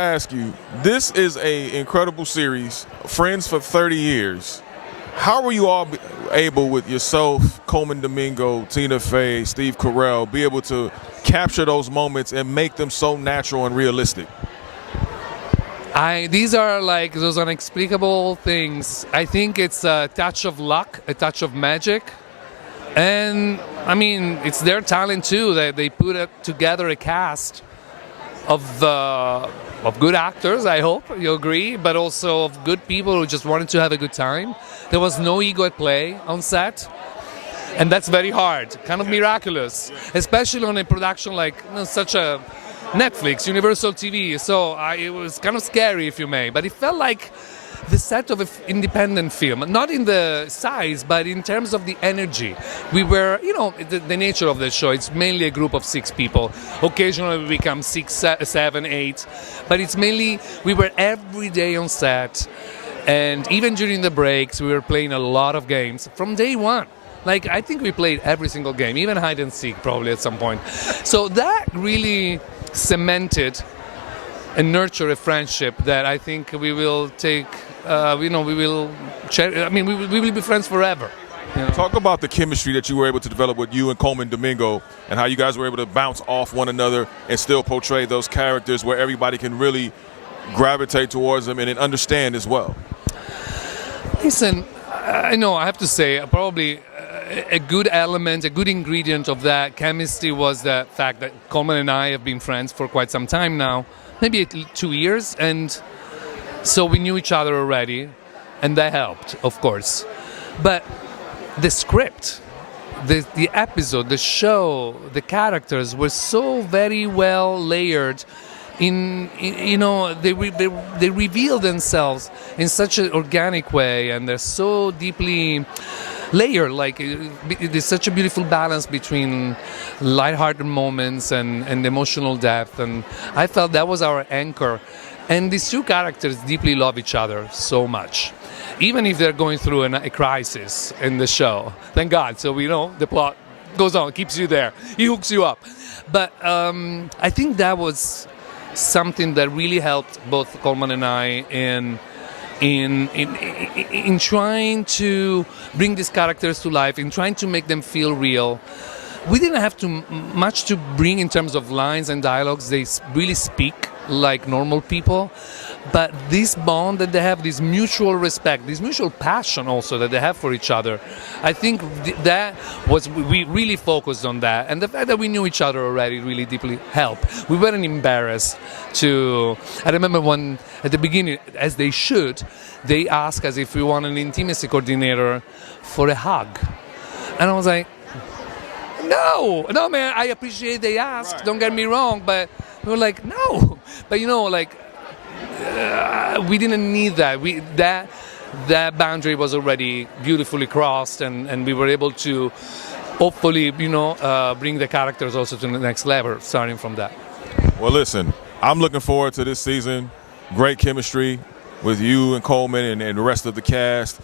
Ask you, this is a incredible series, friends for 30 years. How were you all able, with yourself, Coleman, Domingo, Tina Fey, Steve Carell, be able to capture those moments and make them so natural and realistic? These are like those inexplicable things. I think it's a touch of luck, a touch of magic. And I mean, it's their talent too that they put together a cast of good actors, I hope you agree, but also of good people who just wanted to have a good time. There was no ego at play on set, and that's very hard, kind of miraculous, especially on a production like such a Netflix, Universal TV. So it was kind of scary, if you may, but it felt like the set of an independent film, not in the size, but in terms of the energy. We were, the nature of the show, it's mainly a group of 6 people. Occasionally we become 6, 7, 8, but it's mainly, we were every day on set, and even during the breaks, we were playing a lot of games from day one. Like, I think we played every single game, even hide and seek probably at some point. So that really cemented and nurture a friendship that I think we will take, we will be friends forever. Talk about the chemistry that you were able to develop with you and Coleman Domingo, and how you guys were able to bounce off one another and still portray those characters where everybody can really gravitate towards them and then understand as well. Listen, I know I have to say, probably a good element, a good ingredient of that chemistry was the fact that Coleman and I have been friends for quite some time now. Maybe 2 years, and so we knew each other already, and that helped, of course. But the script, the episode, the show, the characters were so very well layered. They reveal themselves in such an organic way, and they're so deeply layered. Like, there's such a beautiful balance between lighthearted moments and emotional depth, and I felt that was our anchor. And these 2 characters deeply love each other so much, even if they're going through a crisis in the show. Thank God. So the plot goes on, keeps you there, he hooks you up. But I think that was something that really helped both Coleman and I in trying to bring these characters to life, in trying to make them feel real. We didn't have much to bring in terms of lines and dialogues. They really speak like normal people, but this bond that they have, this mutual respect, this mutual passion also that they have for each other, I think that was, we really focused on that, and the fact that we knew each other already really deeply helped. We weren't embarrassed to, I remember one at the beginning, as they should, they asked us if we want an intimacy coordinator for a hug, and I was like, no man, I appreciate they asked, right. Don't get me wrong, but we were like, no. But we didn't need that. That boundary was already beautifully crossed, and we were able to hopefully, bring the characters also to the next level, starting from that. Well, listen, I'm looking forward to this season. Great chemistry with you and Coleman and the rest of the cast.